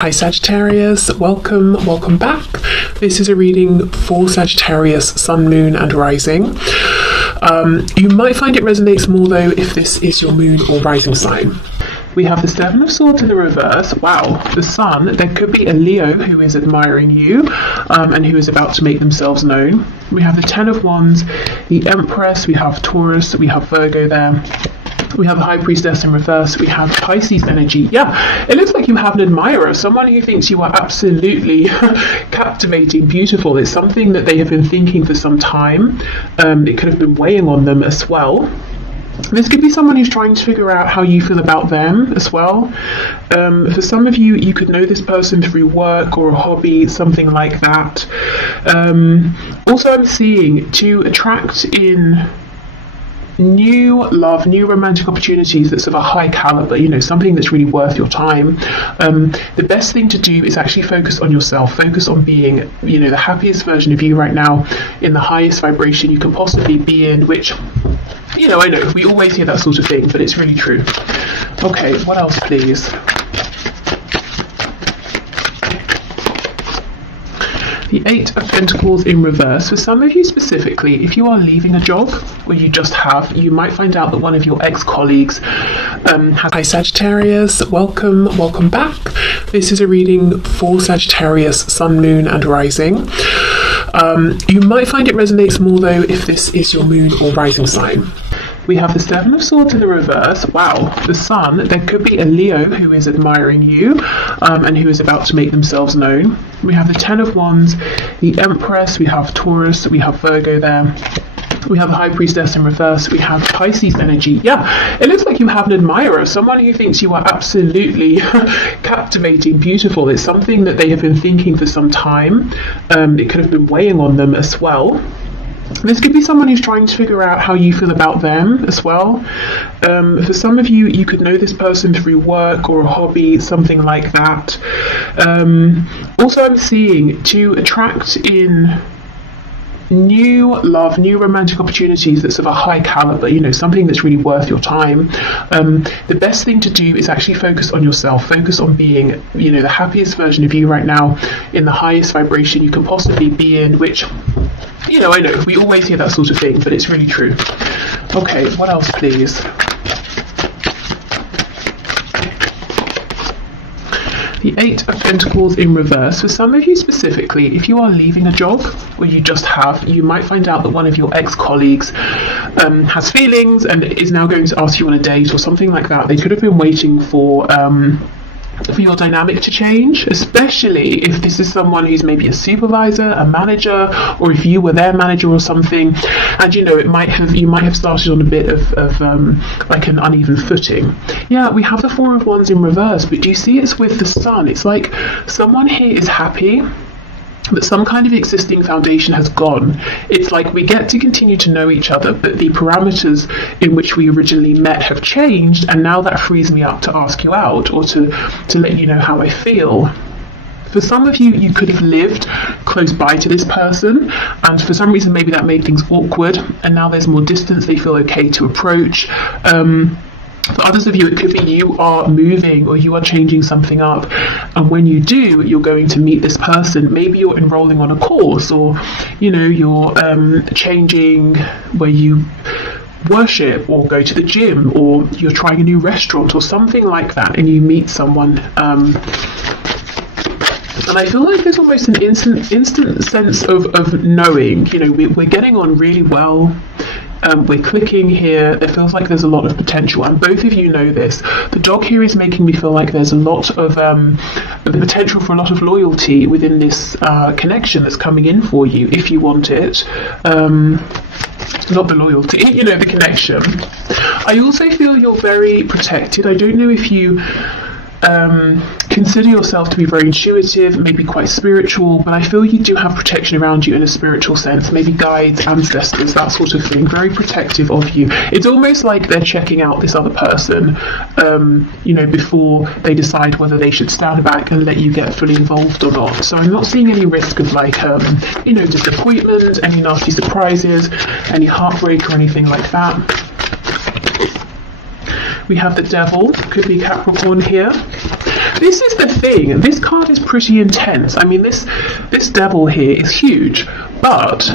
Hi Sagittarius, welcome back. This is a reading for Sagittarius, Sun, Moon and Rising. You might find it resonates more though if this is your Moon or Rising sign. We have the Seven of Swords in the reverse. Wow, the Sun. There could be a Leo who is admiring you and who is about to make themselves known. We have the Ten of Wands, the Empress, we have Taurus, we have Virgo there. We have the High Priestess in reverse. We have Pisces energy. Yeah, it looks like you have an admirer, someone who thinks you are absolutely captivating, beautiful. It's something that they have been thinking for some time. It could have been weighing on them as well. This could be someone who's trying to figure out how you feel about them as well. For some of you, you could know this person through work or a hobby, something like that. Also, I'm seeing to attract in new love, new romantic opportunities that's of a high caliber, something that's really worth your time. The best thing to do is actually focus on yourself, focus on being, the happiest version of you right now, in the highest vibration you can possibly be in, which, I know we always hear that sort of thing, but it's really true. Okay, what else, please? The Eight of Pentacles in reverse. For some of you specifically, if you are leaving a job, or you just have, you might find out that one of your ex-colleagues has... Hi Sagittarius, welcome back. This is a reading for Sagittarius, Sun, Moon and Rising. You might find it resonates more though if this is your Moon or Rising sign. We have the Seven of Swords in the reverse. Wow, the Sun. There could be a Leo who is admiring you and who is about to make themselves known. We have the Ten of Wands, the Empress, we have Taurus, we have Virgo there. We have the High Priestess in reverse. We have Pisces energy. Yeah, it looks like you have an admirer, someone who thinks you are absolutely captivating, beautiful. It's something that they have been thinking for some time. It could have been weighing on them as well. This could be someone who's trying to figure out how you feel about them as well. For some of you, you could know this person through work or a hobby, something like that. Also, I'm seeing to attract in new love, new romantic opportunities that's of a high caliber, something that's really worth your time. The best thing to do is actually focus on yourself, focus on being, the happiest version of you right now, in the highest vibration you can possibly be in, which, I know we always hear that sort of thing, but it's really true. Okay, what else, please? The Eight of Pentacles in reverse. For some of you specifically, if you are leaving a job, or you just have, you might find out that one of your ex-colleagues has feelings and is now going to ask you on a date or something like that. They could have been waiting for your dynamic to change, especially if this is someone who's maybe a supervisor, a manager, or if you were their manager or something, and you might have started on a bit of like an uneven footing. Yeah, we have the Four of Wands in reverse, but do you see it's with the Sun? It's like someone here is happy that some kind of existing foundation has gone. It's like we get to continue to know each other, but the parameters in which we originally met have changed, and now that frees me up to ask you out or to let you know how I feel. For some of you, you could have lived close by to this person, and for some reason maybe that made things awkward, and now there's more distance, they feel okay to approach. For others of you, it could be you are moving or you are changing something up, and when you do, you're going to meet this person. Maybe you're enrolling on a course, or you're changing where you worship or go to the gym, or you're trying a new restaurant or something like that, and you meet someone. And I feel like there's almost an instant sense of knowing, we're getting on really well. We're clicking here. It feels like there's a lot of potential, and both of you know this. The dog here is making me feel like there's a lot of the potential for a lot of loyalty within this connection that's coming in for you, if you want it. Not the loyalty, the connection. I also feel you're very protected. I don't know if you consider yourself to be very intuitive, maybe quite spiritual, but I feel you do have protection around you in a spiritual sense, maybe guides, ancestors, that sort of thing, very protective of you. It's almost like they're checking out this other person, before they decide whether they should stand back and let you get fully involved or not. So I'm not seeing any risk of disappointment, any nasty surprises, any heartbreak or anything like that. We have the Devil, could be Capricorn here. This is the thing. This card is pretty intense. I mean, this devil here is huge, but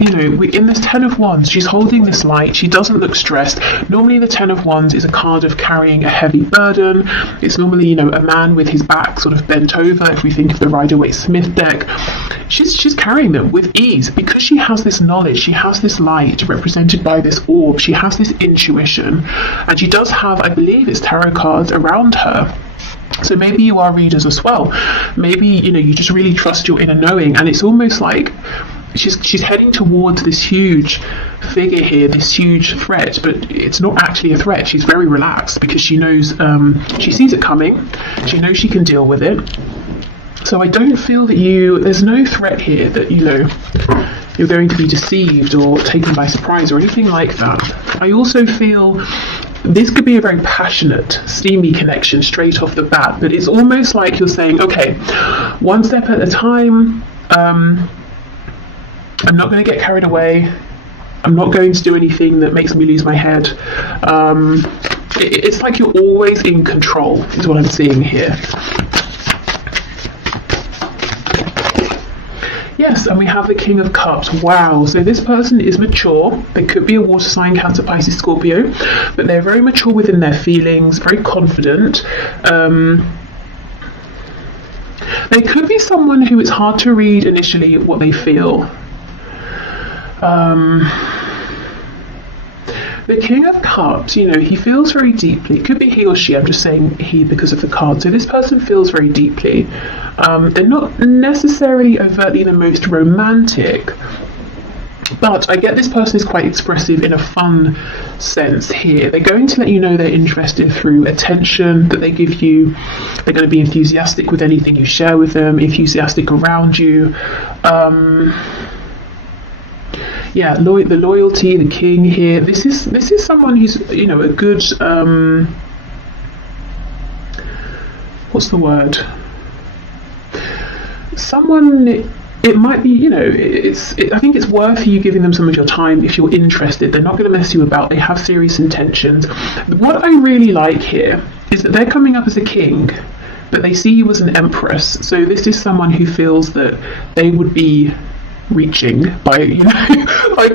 you know, in this Ten of Wands, she's holding this light. She doesn't look stressed. Normally, the Ten of Wands is a card of carrying a heavy burden. It's normally, you know, a man with his back sort of bent over. If we think of the Rider-Waite-Smith deck, she's carrying them with ease because she has this knowledge. She has this light represented by this orb. She has this intuition, and she does have, I believe, it's tarot cards around her. So maybe you are readers as well. Maybe, you know, you just really trust your inner knowing, and it's almost like she's heading towards this huge figure here, this huge threat, but it's not actually a threat. She's very relaxed because she knows, she sees it coming. She knows she can deal with it. So I don't feel that there's no threat here that, you know, you're going to be deceived or taken by surprise or anything like that. I also feel this could be a very passionate, steamy connection straight off the bat, but it's almost like you're saying, okay, one step at a time. I'm not going to get carried away. I'm not going to do anything that makes me lose my head. It's like you're always in control, is what I'm seeing here. Yes, and we have the King of Cups. Wow, so this person is mature. They could be a water sign, Cancer, Pisces, Scorpio, but they're very mature within their feelings, very confident. They could be someone who it's hard to read initially what they feel. The King of Cups, you know, he feels very deeply. It could be he or she. I'm just saying he because of the card. So this person feels very deeply. They're not necessarily overtly the most romantic, but I get this person is quite expressive in a fun sense here. They're going to let you know they're interested through attention that they give you. They're going to be enthusiastic with anything you share with them, enthusiastic around you. Yeah, the loyalty, the king here. This is someone who's, you know, a good, what's the word? Someone, it might be, you know, I think it's worth you giving them some of your time if you're interested. They're not going to mess you about. They have serious intentions. What I really like here is that they're coming up as a king, but they see you as an empress. So this is someone who feels that they would be reaching by, you know,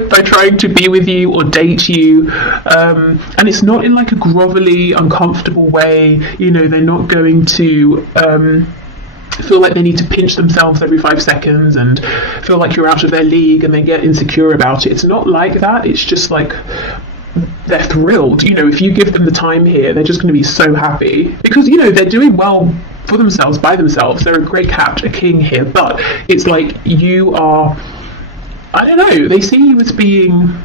by trying to be with you or date you, and it's not in like a grovelly, uncomfortable way. You know, they're not going to feel like they need to pinch themselves every 5 seconds and feel like you're out of their league and they get insecure about it. It's not like that. It's just like they're thrilled. You know, if you give them the time here, they're just going to be so happy because, you know, they're doing well for themselves, by themselves. They're a great a king here, but it's like you are, I don't know, they see you as being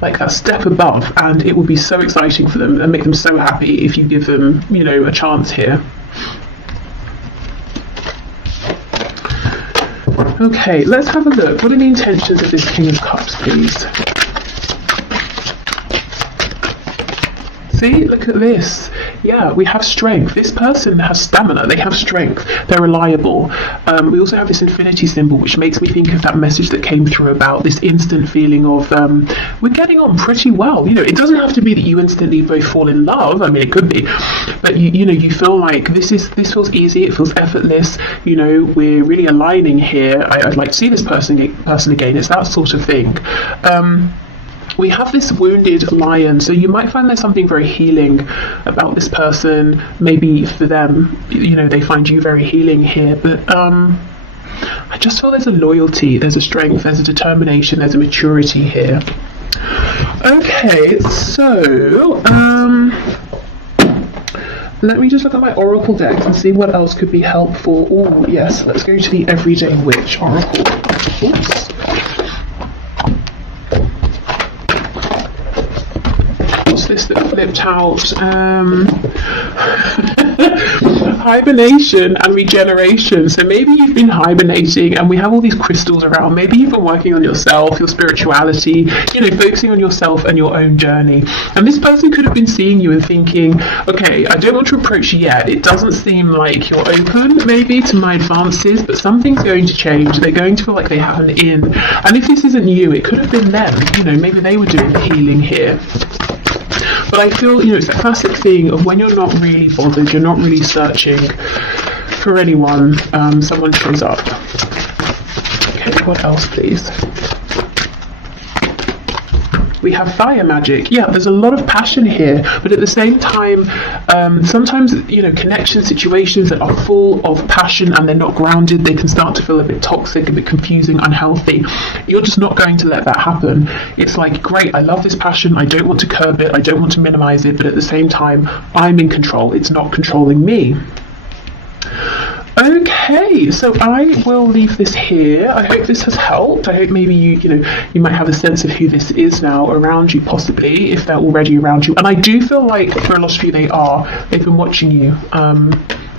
like a step above, and it will be so exciting for them and make them so happy if you give them, you know, a chance here. Okay, let's have a look. What are the intentions of this King of Cups, please? See, look at this. Yeah, we have strength. This person has stamina. They have strength. They're reliable. We also have this infinity symbol, which makes me think of that message that came through about this instant feeling of we're getting on pretty well. You know, it doesn't have to be that you instantly both fall in love. I mean, it could be, but you know, you feel like this feels easy. It feels effortless. You know, we're really aligning here. I'd like to see this person again. It's that sort of thing. We have this wounded lion, so you might find there's something very healing about this person. Maybe for them, you know, they find you very healing here, but I just feel there's a loyalty, there's a strength, there's a determination, there's a maturity here. Okay, so let me just look at my oracle deck and see what else could be helpful. Oh yes, let's go to the Everyday Witch oracle. Oops. This that flipped out. Hibernation and regeneration. So maybe you've been hibernating and we have all these crystals around. Maybe you've been working on yourself, your spirituality, you know, focusing on yourself and your own journey. And this person could have been seeing you and thinking, okay, I don't want to approach you yet. It doesn't seem like you're open maybe to my advances, but something's going to change. They're going to feel like they have an in. And if this isn't you, it could have been them. You know, maybe they were doing the healing here. But I feel, it's a classic thing of when you're not really bothered, you're not really searching for anyone, someone shows up. Okay, what else, please? We have fire magic. Yeah, there's a lot of passion here, but at the same time, sometimes, connection situations that are full of passion and they're not grounded, they can start to feel a bit toxic, a bit confusing, unhealthy. You're just not going to let that happen. It's like, great, I love this passion, I don't want to curb it, I don't want to minimize it, but at the same time, I'm in control. It's not controlling me. Okay, so I will leave this here. I hope this has helped. I hope maybe you might have a sense of who this is now around you, possibly, if they're already around you. And I do feel like for a lot of you they've been watching you,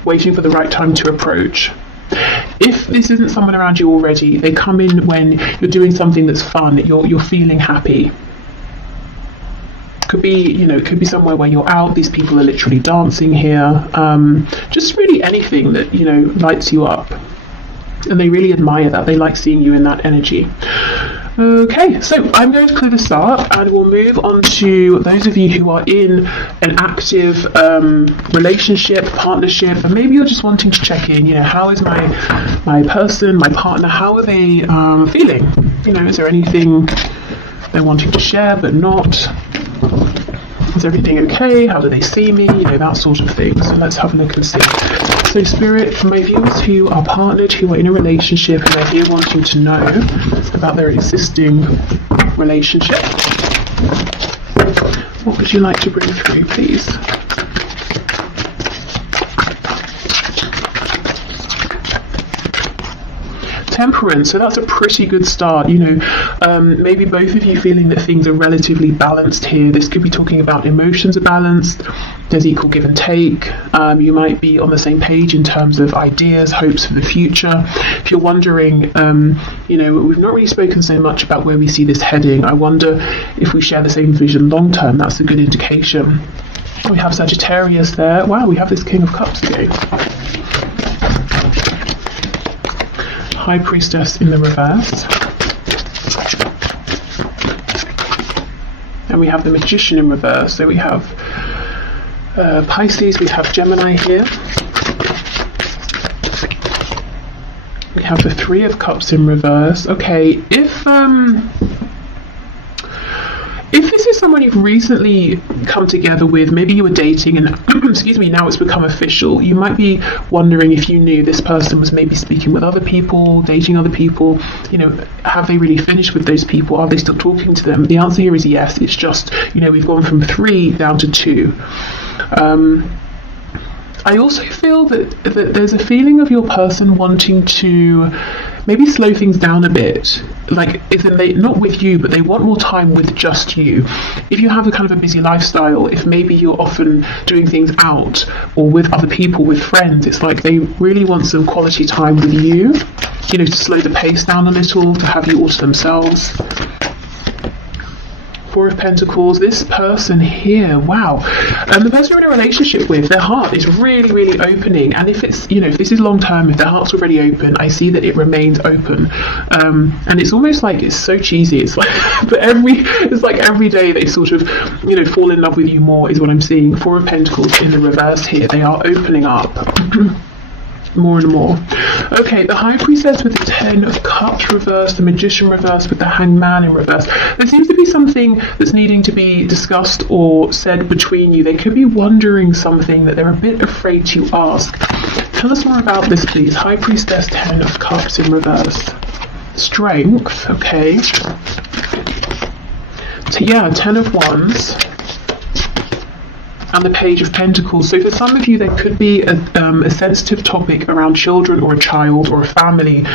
waiting for the right time to approach. If this isn't someone around you already, they come in when you're doing something that's fun, you're feeling happy. Could be somewhere where you're out, these people are literally dancing here, just really anything that lights you up, and they really admire that. They like seeing you in that energy. Okay, so I'm going to clear this up and we'll move on to those of you who are in an active relationship, partnership, and maybe you're just wanting to check in, how is my person, my partner, how are they feeling? Is there anything they're wanting to share but not? Is everything okay? How do they see me? That sort of thing. So let's have a look and see. So Spirit, for my viewers who are partnered, who are in a relationship, and are here wanting to know about their existing relationship, what would you like to bring through, please? Temperance, so that's a pretty good start. Maybe both of you feeling that things are relatively balanced here. This could be talking about emotions are balanced, there's equal give and take. You might be on the same page in terms of ideas, hopes for the future. If you're wondering, we've not really spoken so much about where we see this heading. I wonder if we share the same vision long term. That's a good indication. We have Sagittarius there. Wow, we have this King of Cups again. High Priestess in the reverse, and we have the Magician in reverse. So we have Pisces, we have Gemini here, we have the Three of Cups in reverse. Okay, if this is someone you've recently come together with, maybe you were dating and excuse me, now it's become official, you might be wondering if you knew this person was maybe speaking with other people, dating other people, have they really finished with those people? Are they still talking to them? The answer here is yes. It's just, we've gone from 3 down to 2. I also feel that there's a feeling of your person wanting to maybe slow things down a bit, like not with you, but they want more time with just you. If you have a kind of a busy lifestyle, if maybe you're often doing things out or with other people, with friends, it's like they really want some quality time with you, to slow the pace down a little, to have you all to themselves. Four of Pentacles, this person here, wow. The person you're in a relationship with, their heart is really, really opening. And if it's, if this is long term, if their heart's already open, I see that it remains open. And it's almost like, it's so cheesy. It's like, but it's like every day they sort of, fall in love with you more is what I'm seeing. Four of Pentacles in the reverse here. They are opening up. More and more. Okay, the High Priestess with the 10 of Cups reverse, the Magician reverse with the Hanged Man in reverse. There seems to be something that's needing to be discussed or said between you. They could be wondering something that they're a bit afraid to ask. Tell us more about this, please. High Priestess, 10 of Cups in reverse. Strength, okay. Yeah, 10 of Wands. And the Page of Pentacles. So for some of you, there could be a sensitive topic around children or a child or a family.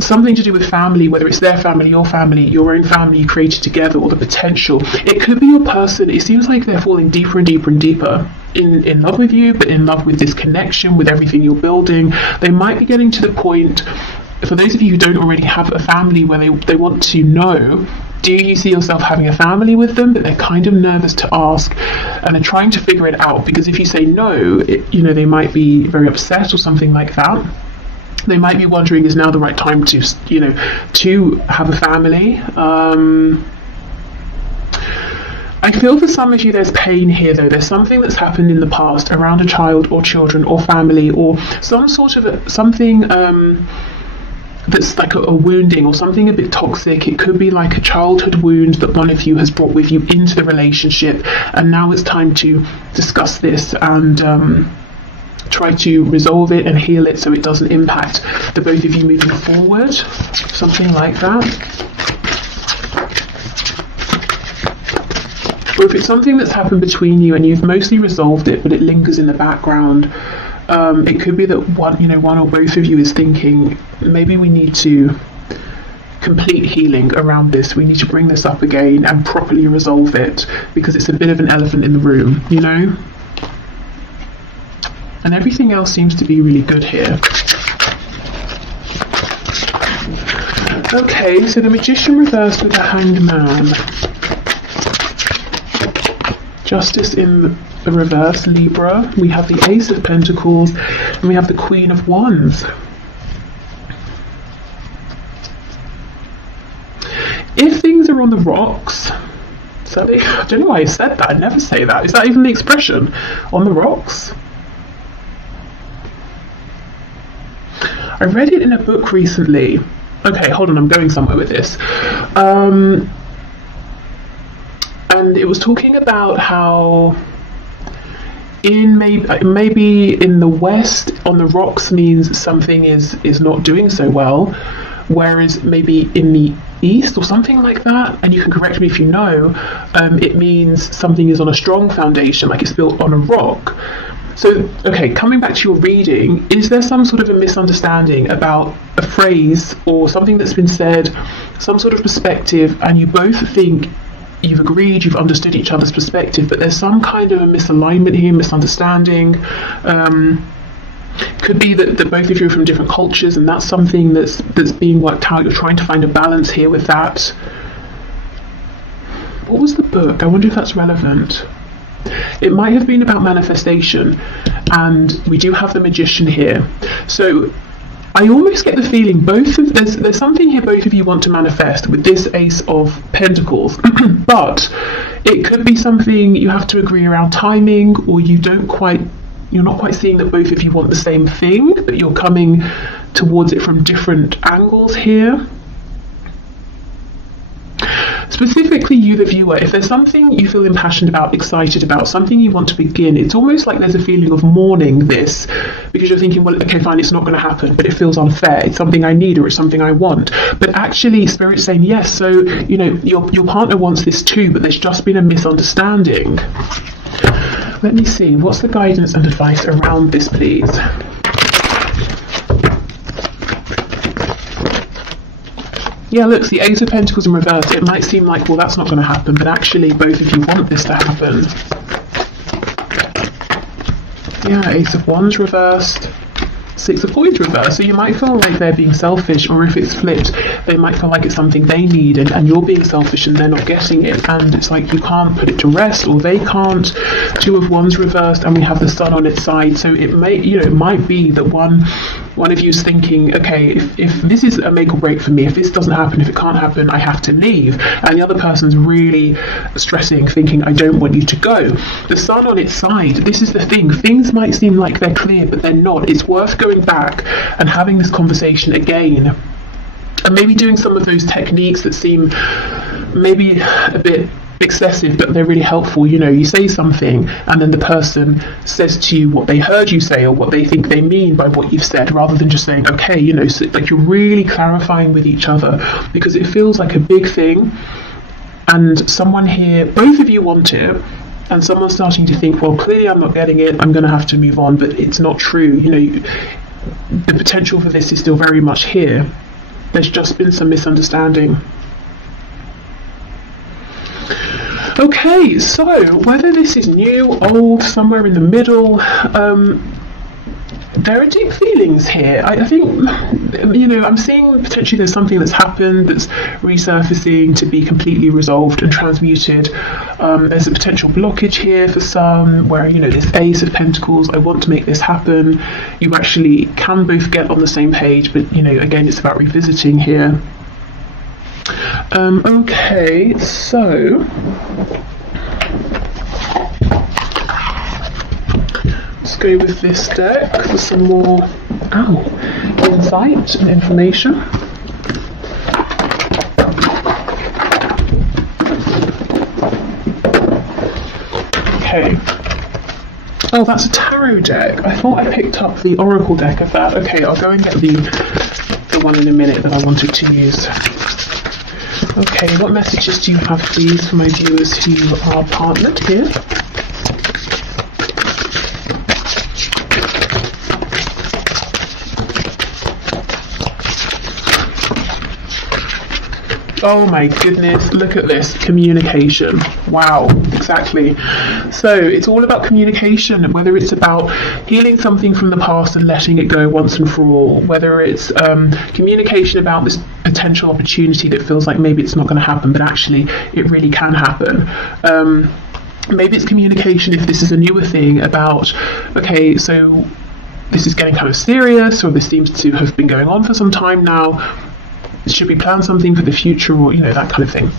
Something to do with family, whether it's their family, your own family you created together, or the potential. It could be your person. It seems like they're falling deeper and deeper and deeper in love with you, but in love with this connection, with everything you're building. They might be getting to the point, for those of you who don't already have a family, where they want to know, do you see yourself having a family with them? But they're kind of nervous to ask, and they're trying to figure it out, because if you say no, they might be very upset or something like that. They might be wondering, is now the right time to have a family? I feel for some of you there's pain here though. There's something that's happened in the past around a child or children or family, or some sort of something that's like a wounding or something a bit toxic. It could be like a childhood wound that one of you has brought with you into the relationship, and now it's time to discuss this and try to resolve it and heal it so it doesn't impact the both of you moving forward. Something like that. Or if it's something that's happened between you and you've mostly resolved it, but it lingers in the background, it could be that one or both of you is thinking, maybe we need to complete healing around this. We need to bring this up again and properly resolve it, because it's a bit of an elephant in the room, you know? And everything else seems to be really good here. Okay, so the Magician reversed with the Hanged Man. Justice in the reverse, Libra. We have the Ace of Pentacles and we have the Queen of Wands. If things are on the rocks, so I don't know why I said that. I'd never say that. Is that even the expression? On the rocks? I read it in a book recently. Okay, hold on, I'm going somewhere with this. And it was talking about how maybe in the West, on the rocks means something is not doing so well, whereas maybe in the East or something like that, and you can correct me if you know, it means something is on a strong foundation, like it's built on a rock. So, okay, coming back to your reading, is there some sort of a misunderstanding about a phrase or something that's been said, some sort of perspective, and you both think you've agreed, you've understood each other's perspective, but there's some kind of a misalignment here, misunderstanding? Could be that both of you are from different cultures, and that's something that's being worked out. You're trying to find a balance here with that. What was the book? I wonder if that's relevant. It might have been about manifestation, and we do have the Magician here. So I almost get the feeling there's something here both of you want to manifest with this Ace of Pentacles, but it could be something you have to agree around timing, or you're not quite seeing that both of you want the same thing, but you're coming towards it from different angles here. Specifically you, the viewer, if there's something you feel impassioned about, excited about, something you want to begin, it's almost like there's a feeling of mourning this, because you're thinking, well, okay, fine, it's not going to happen, but it feels unfair. It's something I need, or it's something I want. But actually, Spirit's saying, yes, so, your partner wants this too, but there's just been a misunderstanding. Let me see, what's the guidance and advice around this, please? Yeah, look, the Ace of Pentacles in reverse. It might seem like, well, that's not going to happen, but actually both of you want this to happen. Yeah, Ace of Wands reversed. Six of Coins reversed. So you might feel like they're being selfish, or if it's flipped, they might feel like it's something they need, and you're being selfish and they're not getting it, and it's like you can't put it to rest, or they can't. Two of Wands reversed, and we have the Sun on its side. So it might be that one of you is thinking, okay, if this is a make or break for me, if this doesn't happen, if it can't happen, I have to leave. And the other person's really stressing, thinking, I don't want you to go. The Sun on its side, this is the thing. Things might seem like they're clear, but they're not. It's worth going back and having this conversation again. And maybe doing some of those techniques that seem maybe a bit excessive, but they're really helpful. You say something and then the person says to you what they heard you say, or what they think they mean by what you've said, rather than just saying, okay, so like you're really clarifying with each other, because it feels like a big thing, and someone here, both of you want it, and someone's starting to think, well, clearly I'm not getting it, I'm going to have to move on, but it's not true. The potential for this is still very much here. There's just been some misunderstanding. Okay, so whether this is new, old, somewhere in the middle, there are deep feelings here. I think, I'm seeing potentially there's something that's happened that's resurfacing to be completely resolved and transmuted. There's a potential blockage here for some, where, this Ace of Pentacles, I want to make this happen. You actually can both get on the same page, but, again, it's about revisiting here. Okay, so go with this deck for some more insight and information. Okay. Oh, that's a tarot deck. I thought I picked up the oracle deck of that. Okay, I'll go and get the one in a minute that I wanted to use. Okay, what messages do you have, please, for my viewers who are partnered here? Oh my goodness, look at this, communication. Wow, exactly. So it's all about communication, whether it's about healing something from the past and letting it go once and for all, whether it's communication about this potential opportunity that feels like maybe it's not going to happen, but actually it really can happen. Maybe it's communication if this is a newer thing about, okay, so this is getting kind of serious, or this seems to have been going on for some time now. Should we plan something for the future, or that kind of thing?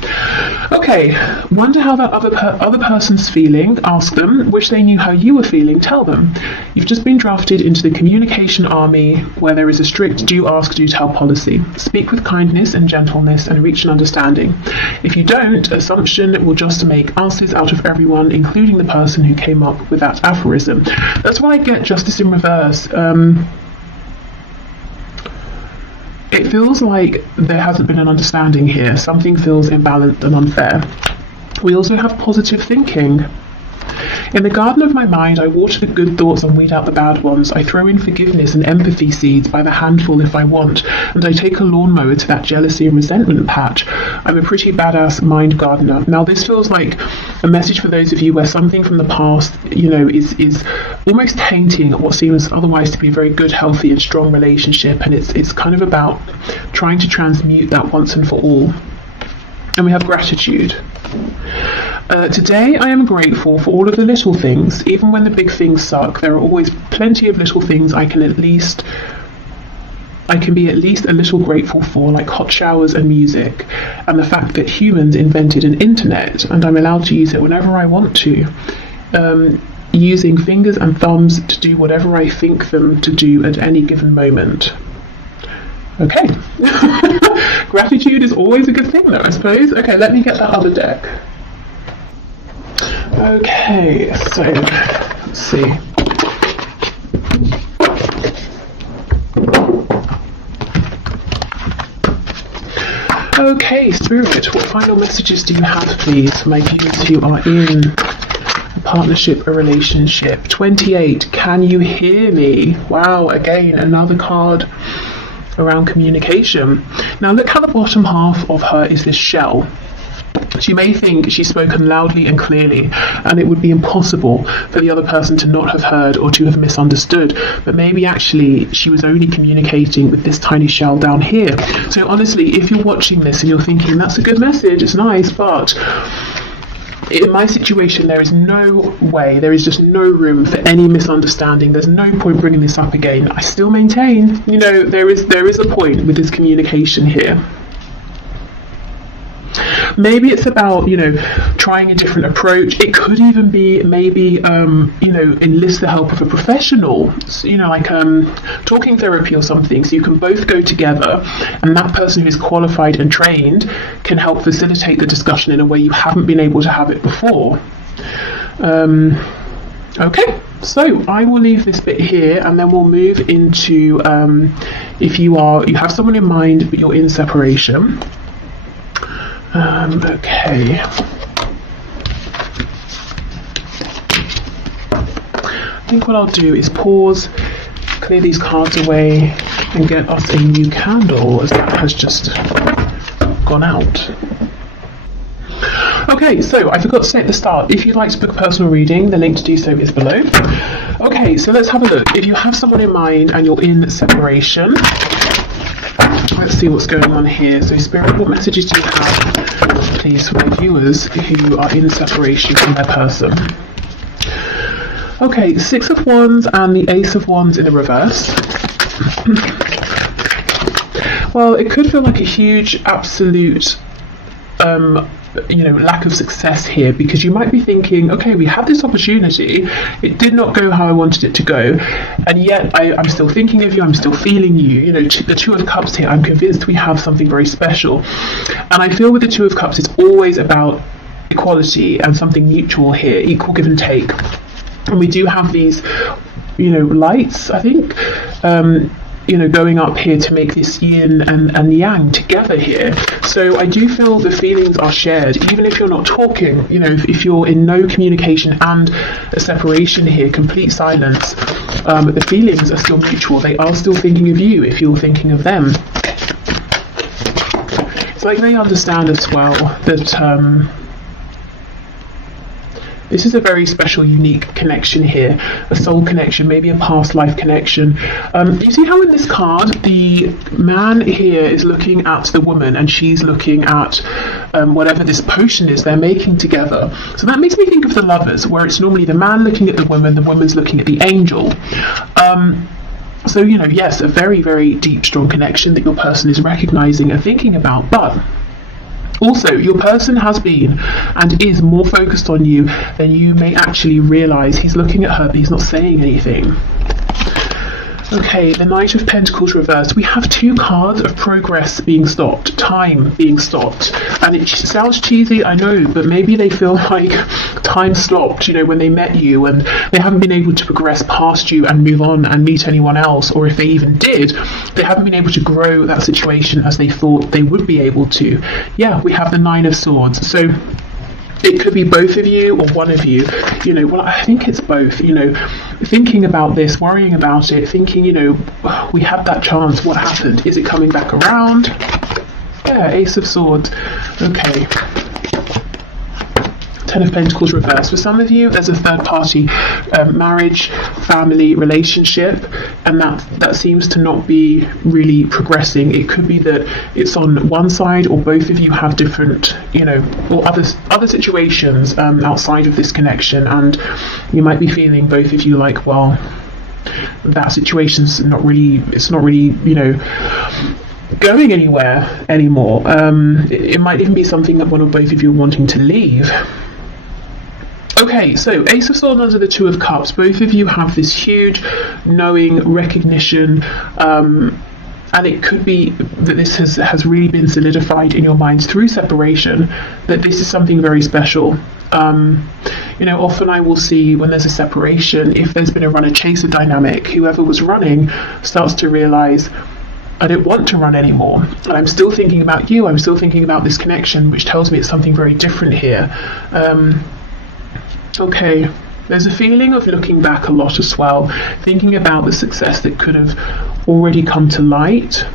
Okay, wonder how that other person's feeling. Ask them. Wish they knew how you were feeling. Tell them. You've just been drafted into the communication army, where there is a strict do ask, do tell policy. Speak with kindness and gentleness and reach an understanding. If you don't, assumption will just make asses out of everyone, including the person who came up with that aphorism. That's why I get justice in reverse. It feels like there hasn't been an understanding here. Something feels imbalanced and unfair. We also have positive thinking. In the garden of my mind, I water the good thoughts and weed out the bad ones. I throw in forgiveness and empathy seeds by the handful if I want, and I take a lawnmower to that jealousy and resentment patch. I'm a pretty badass mind gardener. Now, this feels like a message for those of you where something from the past, is almost tainting what seems otherwise to be a very good, healthy, and strong relationship, and it's kind of about trying to transmute that once and for all. And we have gratitude. Today I am grateful for all of the little things. Even when the big things suck, there are always plenty of little things I can be at least a little grateful for, like hot showers and music, and the fact that humans invented an internet and I'm allowed to use it whenever I want to, using fingers and thumbs to do whatever I think them to do at any given moment. Okay. Gratitude is always a good thing though, I suppose. Okay, let me get that other deck. Okay, so let's see. Okay, Spirit, what final messages do you have, please, for my viewers who are in a partnership, a relationship? 28, can you hear me? Wow, again, another card around communication. Now look how the bottom half of her is this shell. She may think she's spoken loudly and clearly, and it would be impossible for the other person to not have heard or to have misunderstood, but maybe actually she was only communicating with this tiny shell down here. So honestly, if you're watching this and you're thinking, that's a good message, it's nice, but in my situation, there is no way, there is just no room for any misunderstanding. There's no point bringing this up again. I still maintain, there is a point with this communication here. Maybe it's about, trying a different approach. It could even be maybe, enlist the help of a professional, like talking therapy or something, so you can both go together and that person who's qualified and trained can help facilitate the discussion in a way you haven't been able to have it before. Okay, so I will leave this bit here and then we'll move into if you have someone in mind but you're in separation. Okay. I think what I'll do is pause, clear these cards away, and get us a new candle, as that has just gone out. Okay, so I forgot to say at the start, if you'd like to book a personal reading, the link to do so is below. Okay, so let's have a look. If you have someone in mind and you're in separation, let's see what's going on here. So Spirit, what messages do you have, please, for my viewers who are in separation from their person? Okay, 6 of Wands and the Ace of Wands in the reverse. Well, it could feel like a huge, absolute lack of success here, because you might be thinking, okay, we had this opportunity, it did not go how I wanted it to go, and yet I'm still thinking of you, I'm still feeling you. The Two of Cups here, I'm convinced we have something very special. And I feel with the Two of Cups, it's always about equality and something mutual here, equal give and take. And we do have these, lights, I think, going up here to make this yin and yang together here. So I do feel the feelings are shared, even if you're not talking, if you're in no communication and a separation here, complete silence, the feelings are still mutual. They are still thinking of you if you're thinking of them. It's like they understand as well that this is a very special, unique connection here, a soul connection, maybe a past life connection. You see how in this card, the man here is looking at the woman and she's looking at whatever this potion is they're making together. So that makes me think of the Lovers, where it's normally the man looking at the woman's looking at the angel. So, yes, a very, very deep, strong connection that your person is recognizing and thinking about. But also, your person has been and is more focused on you than you may actually realise. He's looking at her, but he's not saying anything. Okay, the Knight of Pentacles reversed. We have two cards of progress being stopped, time being stopped. And it sounds cheesy, I know, but maybe they feel like time stopped, when they met you and they haven't been able to progress past you and move on and meet anyone else. Or if they even did, they haven't been able to grow that situation as they thought they would be able to. Yeah, we have the Nine of Swords. So it could be both of you or one of you, well, I think it's both, thinking about this, worrying about it, thinking, we had that chance, what happened? Is it coming back around? Yeah, Ace of Swords. Okay. Ten of Pentacles reversed. For some of you, there's a third party marriage, family, relationship, and that seems to not be really progressing. It could be that it's on one side or both of you have different, or other situations outside of this connection, and you might be feeling, both of you, like, well, that situation's not really, going anywhere anymore. It might even be something that one or both of you are wanting to leave. Okay, so Ace of Swords under the Two of Cups. Both of you have this huge knowing, recognition, and it could be that this has really been solidified in your minds through separation, that this is something very special. Often I will see when there's a separation, if there's been a runner-chaser dynamic, whoever was running starts to realise, I don't want to run anymore, and I'm still thinking about you, I'm still thinking about this connection, which tells me it's something very different here. Okay, there's a feeling of looking back a lot as well, thinking about the success that could have already come to light.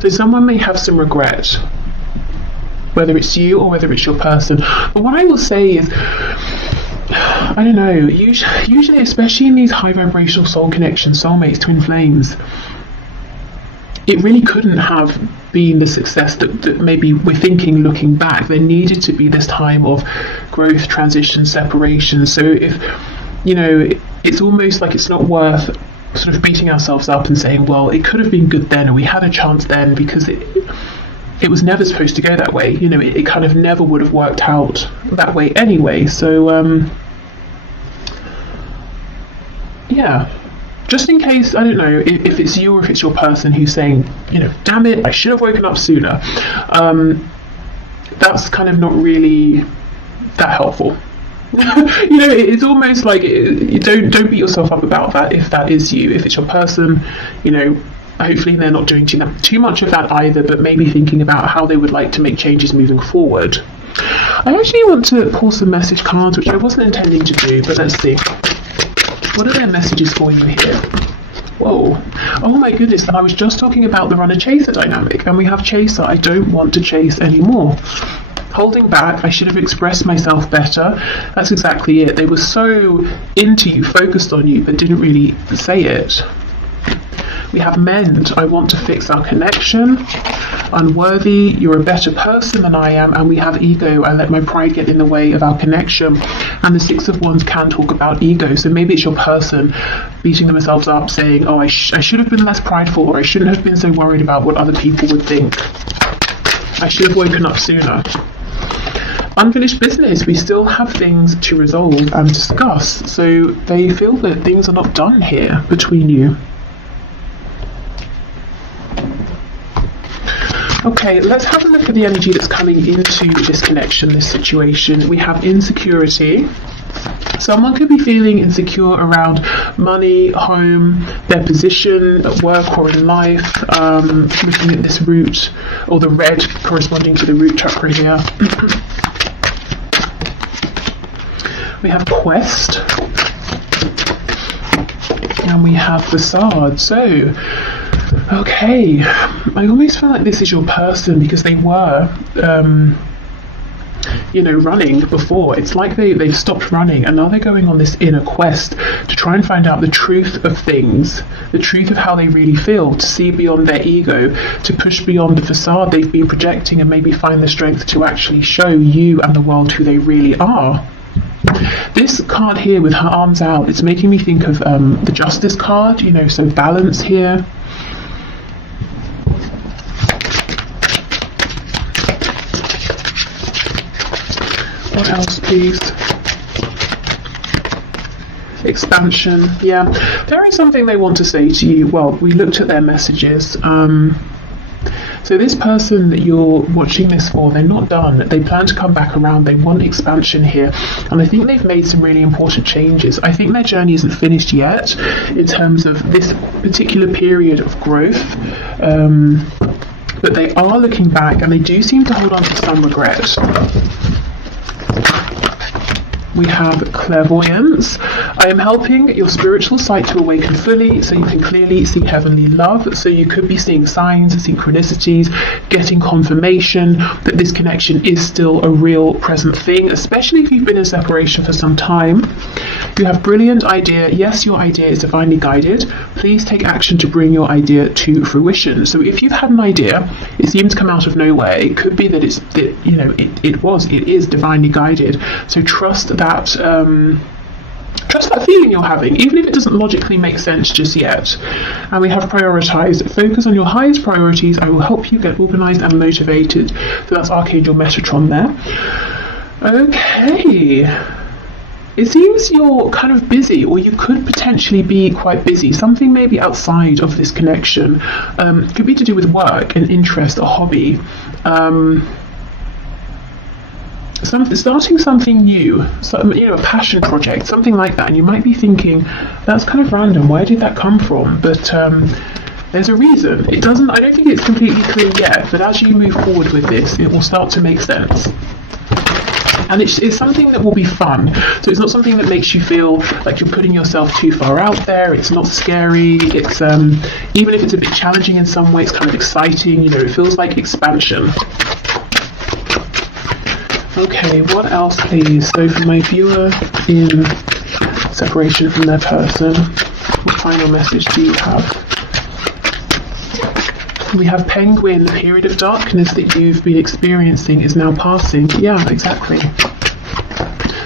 So someone may have some regret, whether it's you or whether it's your person. But what I will say is, I don't know, usually, especially in these high vibrational soul connections, soulmates, twin flames, it really couldn't have been the success that maybe we're thinking looking back. There needed to be this time of growth, transition, separation. So if, it's almost like it's not worth sort of beating ourselves up and saying, well, it could have been good then, or we had a chance then, because it was never supposed to go that way. It kind of never would have worked out that way anyway. So, yeah. Just in case, I don't know, if it's you or if it's your person who's saying, damn it, I should have woken up sooner. That's kind of not really that helpful. It's almost like, you don't beat yourself up about that if that is you. If it's your person, hopefully they're not doing too much of that either, but maybe thinking about how they would like to make changes moving forward. I actually want to pull some message cards, which I wasn't intending to do, but let's see. What are their messages for you here? Whoa. Oh my goodness, and I was just talking about the runner-chaser dynamic, and we have chaser. I don't want to chase anymore. Holding back, I should have expressed myself better. That's exactly it. They were so into you, focused on you, but didn't really say it. We have mend. I want to fix our connection. Unworthy. You're a better person than I am. And we have ego. I let my pride get in the way of our connection. And the Six of Wands can talk about ego. So maybe it's your person beating themselves up, saying, oh, I should have been less prideful, or I shouldn't have been so worried about what other people would think. I should have woken up sooner. Unfinished business. We still have things to resolve and discuss. So they feel that things are not done here between you. Okay, let's have a look at the energy that's coming into this connection, this situation. We have insecurity. Someone could be feeling insecure around money, home, their position at work or in life. Looking at this root, or the red corresponding to the root chakra here. We have quest. And we have facade. So, okay, I almost feel like this is your person because they were, running before. It's like they've stopped running and now they're going on this inner quest to try and find out the truth of things, the truth of how they really feel, to see beyond their ego, to push beyond the facade they've been projecting and maybe find the strength to actually show you and the world who they really are. This card here with her arms out, it's making me think of the Justice card, so balance here. What else, please? Expansion. Yeah, there is something they want to say to you. Well, we looked at their messages. So this person that you're watching this for, they're not done. They plan to come back around. They want expansion here. And I think they've made some really important changes. I think their journey isn't finished yet in terms of this particular period of growth. But they are looking back and they do seem to hold on to some regret. We have clairvoyance. I am helping your spiritual sight to awaken fully so you can clearly see heavenly love. So you could be seeing signs, synchronicities, getting confirmation that this connection is still a real present thing, especially if you've been in separation for some time. You have brilliant idea. Yes, your idea is divinely guided. Please take action to bring your idea to fruition. So if you've had an idea, it seems to come out of nowhere. It could be that it is divinely guided. So trust that feeling you're having, even if it doesn't logically make sense just yet. And we have prioritized. Focus on your highest priorities. I will help you get organized and motivated. So that's Archangel Metatron there. Okay. It seems you're kind of busy, or you could potentially be quite busy. Something maybe outside of this connection. Could be to do with work, an interest, a hobby. Starting something new, a passion project, something like that, and you might be thinking, that's kind of random, where did that come from? But there's a reason. I don't think it's completely clear yet, but as you move forward with this, it will start to make sense. And it's something that will be fun. So it's not something that makes you feel like you're putting yourself too far out there. It's not scary. It's even if it's a bit challenging in some way, it's kind of exciting. It feels like expansion. Okay, what else, please? So for my viewer in separation from their person, what final message do you have? We have Penguin. The period of darkness that you've been experiencing is now passing. Yeah, exactly.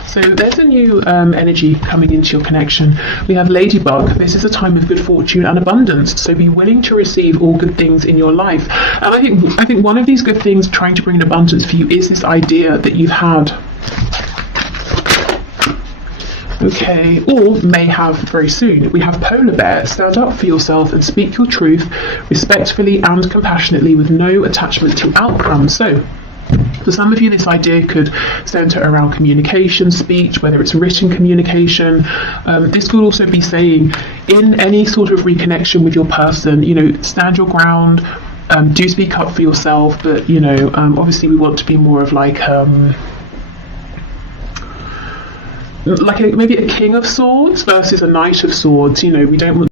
So there's a new energy coming into your connection. We have Ladybug. This is a time of good fortune and abundance. So be willing to receive all good things in your life. And I think one of these good things trying to bring an abundance for you is this idea that you've had. Okay, or may have very soon. We have Polar Bear. Stand up for yourself and speak your truth respectfully and compassionately with no attachment to outcomes. So for some of you, this idea could center around communication, speech, whether it's written communication. This could also be saying, in any sort of reconnection with your person, stand your ground, do speak up for yourself, but, obviously we want to be more of maybe a King of Swords versus a Knight of Swords. We don't want